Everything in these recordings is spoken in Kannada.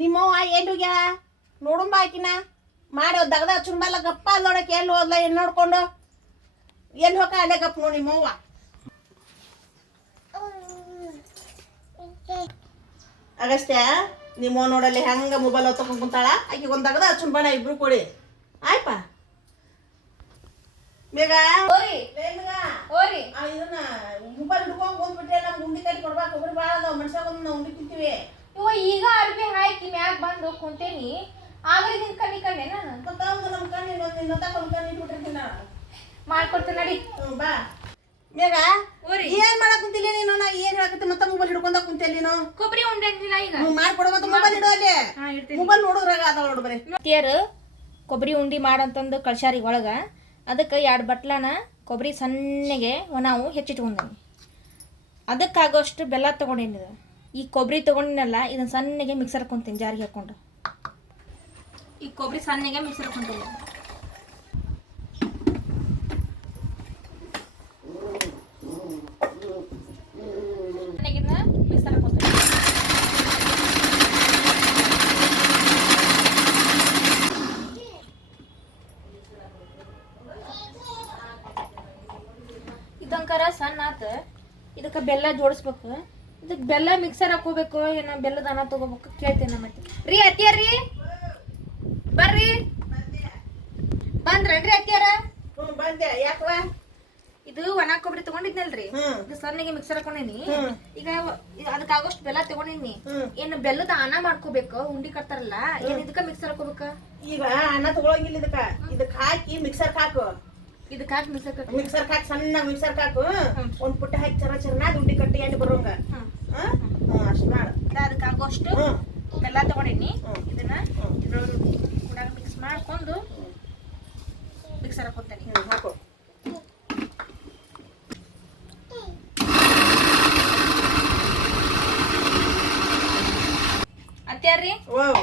ನಿಮ್ಮವ್ವ ಏನು ಹೋಗ್ಯಾಳ ನೋಡುಂಬ ಆಕಿನ ಮಾಡಿ ದಗದ ಚುಂಬಲ್ಲ ಗಪ್ಪ ನೋಡಕ್ಕೆ ಎಲ್ಲಿ ಹೋದ್ಲ ಏನು ನೋಡ್ಕೊಂಡು ಎಲ್ಲಿ ಹೋಗ ಅಲ್ಲೇ ಗಪ್ಪ ನೋಡಿ ನಿಮ್ಮವ್ವ ಅಗಸ್ತ್ಯ ನಿಮ್ಮವ್ವ ನೋಡಲ್ಲಿ ಹೆಂಗ ಮೊಬೈಲ್ ತಗೊಂಡ್ ಕುಂತಾಳ ಆಕಿ ಒಂದು ದಗದ ಚುಂಬಣ ಇಬ್ರು ಕೊಡಿ ಆಯ್ಪ ಬೇಗ ಓರಿ ಇದನ್ನ ಮೊಬೈಲ್ ಹಿಡ್ಕೊಂಡ್ ಬಂದ್ಬಿಟ್ಟೆ ನಮ್ಗೆ ಉಂಡಿ ಕಟ್ಟಿ ಕೊಡ್ಬೇಕು ಒಬ್ರು ಭಾಳ ಅದಾವ ಮನುಷ್ಯ ಬಂದು ನಾವು ಉಂಡಿ ತಿಂತೀವಿ ಈಗ ಅರ್ಬಿ ಹಾಕಿ ಮ್ಯಾಗ ಬಂದು ಕುಂತೇನಿ ಆಗಲೇ ನಿನ್ ಕಣ್ಣಿ ನಾನು ಗೊತ್ತಾಗ ನಮ್ಮ ಕಣ್ಣು ಇನ್ನೊಂದು ಕಣ್ಣು ಇಟ್ಬಿಟ್ಟಿರ್ತೀನಿ ನಾನು ಮಾಡ್ಕೊಡ್ತೀನಿ ನಡಿ ಬಾ ಬೇಗ ಏನ್ ಮಾಡಕ್ ಕುಂತಿಲ್ಲ ನೀನು ನಾ ಏನ್ ಹೇಳಕತ್ತಿ ಮತ್ತೆ ಮೊಬೈಲ್ ಹಿಡ್ಕೊಂಡ ಕುಂತಿಲ್ಲ ನೀನು ಕೊಬ್ಬರಿ ಉಂಡೆ ಅಂತಿಲ್ಲ ಈಗ ಮಾಡ್ಕೊಡು ಮತ್ತೆ ಮೊಬೈಲ್ ಇಡು ಅಲ್ಲಿ ಮೊಬೈಲ್ ನೋಡಿದ್ರಾಗ ಅದಾವ ನೋಡು ಬರೀ ತೇರು ಕೊಬ್ಬರಿ ಉಂಡಿ ಮಾಡಂತಂದು ಕಳ್ಸ್ಯಾರಿ ಒಳಗ ಅದಕ್ಕೆ 2 ಬಟ್ಲನ ಕೊಬ್ಬರಿ ಸಣ್ಣಗೆ ನಾವು ಹೆಚ್ಚಿಟ್ಕೊಂಡೇನಿ ಅದಕ್ಕಾಗೋಷ್ಟು ಬೆಲ್ಲ ತೊಗೊಂಡೇನಿ ಈ ಕೊಬ್ಬರಿ ತೊಗೊಂಡಿನಲ್ಲ ಇದನ್ನು ಸಣ್ಣಗೆ ಮಿಕ್ಸರ್ ಹಾಕೊಂತೀನಿ ಜಾರಿಗೆ ಹಾಕ್ಕೊಂಡು ಈ ಕೊಬ್ಬರಿ ಸಣ್ಣಗೆ ಮಿಕ್ಸರ್ ಹಾಕೊಂತೀನಿ ಮಿಕ್ಸರ್ ಹಾಕೊಂತೀನಿ ಇದಂಕರ ಸಣ್ಣ ಆತ ಇದಕ್ಕೆ ಬೆಲ್ಲ ಜೋಡಿಸ್ಬೇಕು ಇದಕ್ಕೆ ಬೆಲ್ಲ ಮಿಕ್ಸರ್ ಹಾಕೋಬೇಕು ಏನೋ ಬೆಲ್ಲದ ಅನ್ನ ತಗೋಬೇಕು ಕೇಳ್ತೇನೆ ಮತ್ತೆ ರೀ ಅತ್ತಿಯರ್ರಿ ಬರ್ರಿ ಬಂದ್ರನ್ರಿ ಅತ್ತಿಯರ ಬಂದೆ ಯಾಕವಾ ಇದು ಒಣ ಕೊಬ್ಬರಿ ತಗೊಂಡಿದ್ನಲ್ರಿ ಇದು ಸಣ್ಣಗೆ ಮಿಕ್ಸರ್ ಹಾಕೊಂಡೇನಿ ಈಗ ಅದಕ್ಕಾಗೋಷ್ಟು ಬೆಲ್ಲ ತಗೊಂಡಿನಿ ಏನು ಬೆಲ್ಲದ ಅನ್ನ ಮಾಡ್ಕೋಬೇಕು ಉಂಡಿ ಕಟ್ತಾರಲ್ಲ ಏನ್ ಇದಕ್ಕ ಮಿಕ್ಸರ್ ಹಾಕೋಬೇಕ ಈಗ ಅನ್ನ ತಗೊಳಂಗಿಲ್ಲ ಇದಕ್ಕೆ ಹಾಕಿ ಮಿಕ್ಸರ್ ಹಾಕು ಇದಕ್ಕೆ ಹಾಕಿ ಮಿಕ್ಸರ್ ಹಾಕಿ ಸಣ್ಣ ಮಿಕ್ಸರ್ ಹಾಕು ಒಂದ್ ಪುಟ್ಟ ಹಾಕಿ ಚೆನ್ನಾಗಿ ಉಂಡಿ ಕಟ್ಟಿ ಎಣ್ಣೆ ಬರೋಂಗ ಅಷ್ಟು ಮಾಡು ಅದಕ್ಕಾಗೋಷ್ಟು ಬೆಲ್ಲ ತಗೊಂಡೇನಿ ಇದನ್ನ ಕೂಡ ಮಿಕ್ಸ್ ಮಾಡ್ಕೊಂಡು ಮಿಕ್ಸರ್ ಹಾಕೋತೇನೆ ಹಾಕು ಅತ್ಯಾರ್ರಿ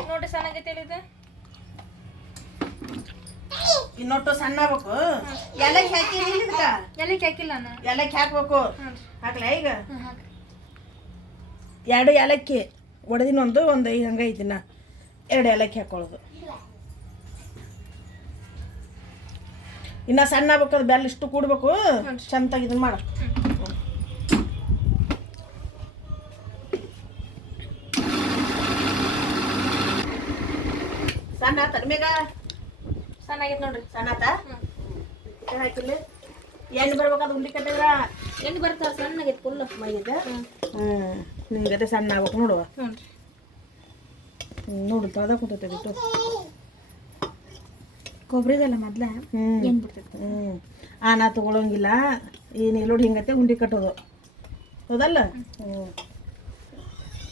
ನೋಡ್ರಿ ಸಣ್ಣಗೈತೆ ಇದು ಇನ್ನೊಟ್ಟು ಸಣ್ಣ ಆಗ್ಬೇಕು ಎಲ್ಲಕ್ಕೆ ಹಾಕಿ ಎಲ್ಲಕ್ಕೆ ಹಾಕಿಲ್ಲ ನಾನು ಎಲ್ಲಕ್ಕೆ ಹಾಕ್ಬೇಕು ಹಾಕ್ಲ ಈಗ 2 ಏಲಕ್ಕಿ ಒಡೆದಿನ ಒಂದು ಹಂಗೈತಿ ನಾ 2 ಏಲಕ್ಕಿ ಹಾಕೊಳ್ಳೋದು ಇನ್ನ ಸಣ್ಣ ಆಗ್ಬೇಕು ಅದು ಬೆಲ್ಲ ಇಷ್ಟು ಕೂಡ್ಬೇಕು ಚಂದಾಗಿ ಇದನ್ನ ಮಾಡು ಸಣ್ಣ ಆತ ಮೇಗ ಚೆನ್ನಾಗೈತೆ ನೋಡ್ರಿ ಸಣ್ಣ ಆತ ಹಾಕಿಲ್ಲ ಎಣ್ಣೆ ಬರ್ಬೇಕಾದ ಉಂಡಿ ಕಟ್ಟಿದ್ರ ಎಣ್ಣೆ ಬರ್ತಾವ ಸಣ್ಣಗೈತೆ ಫುಲ್ ಮೈದ ನಿಂಗದೆ ಸಣ್ಣ ಆಗ್ಬೇಕು ನೋಡುವ ನೋಡು ತದ ಕುಂತೈತೆ ಬಿಟ್ಟು ಕೊಬ್ಬರಿದಲ್ಲ ಮೊದ್ಲ ಏನ್ ಬಿಡ್ತೈತೆ ಆನ ತಗೊಳಂಗಿಲ್ಲ ಏನಿಲ್ಲ ನೋಡಿ ಹಿಂಗತ್ತೆ ಉಂಡಿ ಕಟ್ಟೋದು ಹೌದಲ್ಲ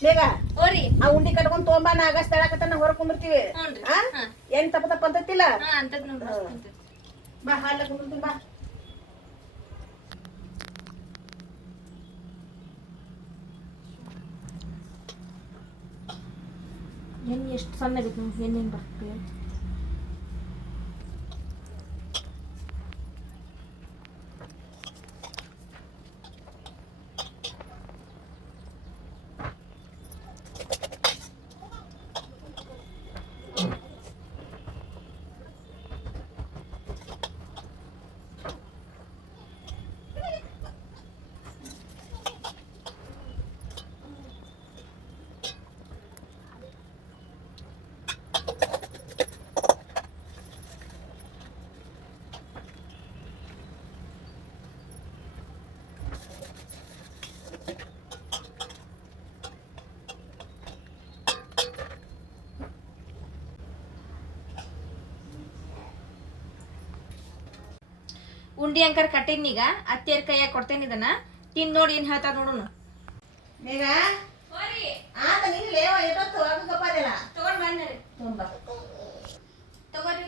ಬೇಗ ಓರಿ ಆ ಉಂಡಿ ಕಟ್ಕೊಂಡ್ ತೊಗೊಂಬ ನಾ ಆಗಸ್ಟ್ ತಳಕತ್ತ ಹೊರ ಕುಂದಿರ್ತೀವಿ ಏನ್ ತಪ್ಪ ಅಂತತ್ತಿಲ್ಲ ಅಂತದ್ ನೋಡ್ರಿ ಬಾ ಹಾಲ ಕುಂದಿರ್ತೀನಿ ಬಾ ಎಣ್ಣೆ ಎಷ್ಟು ಸಣ್ಣಗೈತೆ ಎಣ್ಣೆ ಹೆಂಗೆ ಬರ್ತದೆ ಉಂಡಿ ಅಂಕರ್ ಕಟ್ಟಿನೀಗ ಅತ್ತಿಯರ್ ಕೈಯಾಗ ಕೊಡ್ತೇನೆ ಇದನ್ನ ತಿನ್ ನೋಡಿ ಏನ್ ಹೇಳ್ತಾರ ನೋಡೋಣ ಮೇಗ ಆತ ನಿಲ್ಲ ಎಷ್ಟೊತ್ತು ಆಗಪ್ಪದಿಲ್ಲ ತಗೊಂಡ್ ಬಂದ್ರಿ ತುಂಬಾ ತಗೋರಿ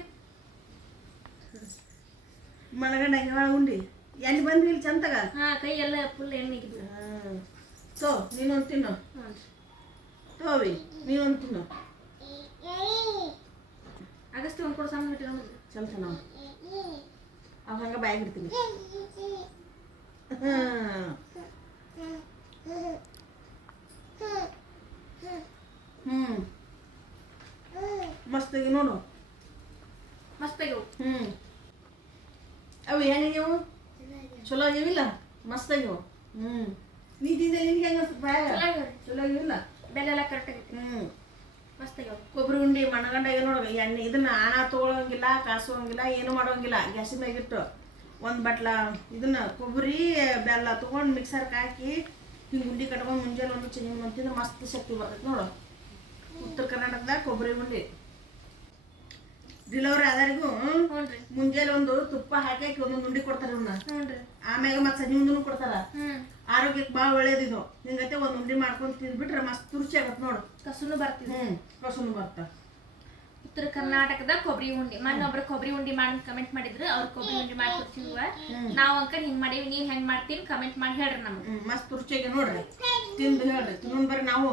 ಮನಗಂಡ ಉಂಡಿ ಎಲ್ಲಿ ಬಂದ್ವಿ ಇಲ್ಲಿ ಚಂತಗ ಕೈ ಎಲ್ಲ ಫುಲ್ ಎಣ್ಣೆ ತೋ ನೀನೊಂದು ತಿನ್ನು ತೋವಿ ನೀನೊಂದು ತಿನ್ನು ಆಗಸ್ಟ್ ಒಂದು ಕೊಡು ಸಾಮಾನು ಬಿಟ್ಟು ಚಲ್ ನಾವು ಅವ ಹಂಗ ಬಾಯಾಗ ಇಡ್ತೀನಿ ಮಸ್ತಾಗಿ ನೋಡು. ಮಸ್ತ್ ಆಗ್ಯವು. ಅವು ಹೆಂಗಾಗ್ಯಾವು? ಚಲೋ ಆಗ್ಯಾವಿಲ್ಲ? ಮಸ್ತ್ ಆಗ್ಯಾವು. ನೀ ತಿಂದೆ ನಿನ್ಗೆ ಹೆಂಗ ಚಲೋ ಆಗ್ಯಾವಿಲ್ಲ? ಬೆಲ್ಲ ಎಲ್ಲ ಕರೆಕ್ಟ್ ಆಗೈತಿ. ಮಸ್ತ್ ಆಗ್ಯಾವ. ಕೊಬ್ಬರಿ ಉಂಡಿ ಮಣಗಂಡಾಗ ನೋಡ ಎಣ್ಣೆ ಇದನ್ನ ಹಣ ತೊಗೊಳಂಗಿಲ್ಲ, ಕಾಸುವಂಗಿಲ್ಲ, ಏನು ಮಾಡೋಂಗಿಲ್ಲ. ಗ್ಯಾಸಿನ ಮ್ಯಾಗಿಟ್ಟು ಒಂದು ಬಟ್ಲ ಇದನ್ನ ಕೊಬ್ಬರಿ ಬೆಲ್ಲ ತೊಗೊಂಡು ಮಿಕ್ಸರ್ಗೆ ಹಾಕಿ ಹಿಂಗೆ ಉಂಡಿ ಕಟ್ಕೊಂಡು ಮುಂಜಾನೆ ಒಂದು ಚಿಂಗೆ ತಿಂದ್ರೆ ಮಸ್ತ್ ಶಕ್ತಿ ಬರ್ತೈತೆ ನೋಡು. ಉತ್ತರ ಕರ್ನಾಟಕದಾಗ ಕೊಬ್ಬರಿ ಉಂಡಿ ಡಿಲವರಿ ಆದರಿಗೂ ಮುಂಜಾನೆ ಒಂದು ತುಪ್ಪ ಹಾಕಿ ಒಂದೊಂದು ಉಂಡಿ ಕೊಡ್ತಾರೆ ಇವನ್ನ. ಆಮ್ಯಾಗ ಮತ್ತೆ ಸಂಜೆ ಉಂಡಿನೂ ಕೊಡ್ತಾರ. ಆರೋಗ್ಯಕ್ಕೆ ಭಾಳ ಒಳ್ಳೇದಿದು. ಹಿಂಗತ್ತೆ ಒಂದು ಉಂಡಿ ಮಾಡ್ಕೊಂಡು ತಿಂದ್ಬಿಟ್ರೆ ಮಸ್ತ್ ರುಚಿ ಆಗತ್ತೆ ನೋಡು. ಕಸುನು ಬರ್ತಿದ್ವಿ. ಕಸುನು ಬರ್ತ. ಉತ್ತರ ಕರ್ನಾಟಕದ ಕೊಬ್ಬರಿ ಉಂಡಿ. ಮೊನ್ನೆ ಒಬ್ರು ಕೊಬ್ಬರಿ ಉಂಡಿ ಮಾಡಿ ಕಮೆಂಟ್ ಮಾಡಿದ್ರು. ಅವ್ರು ಕೊಬ್ಬರಿ ಉಂಡಿ ಮಾಡಿ ಕೊಡ್ತೀವ. ನಾವು ಅಂಕಲ್ ಹಿಂಗ್ ಮಾಡೀವಿ, ನೀವ್ ಹೆಂಗ್ ಮಾಡ್ತೀವಿ ಕಮೆಂಟ್ ಮಾಡಿ ಹೇಳ್ರಿ ನಮ್ಗೆ. ಮಸ್ತ್ ರುಚಿಯಾಗಿ ನೋಡ್ರಿ, ತಿಂದು ಹೇಳ್ರಿ. ತಿನ್ನೋನ್ ಬರ್ರಿ ನಾವು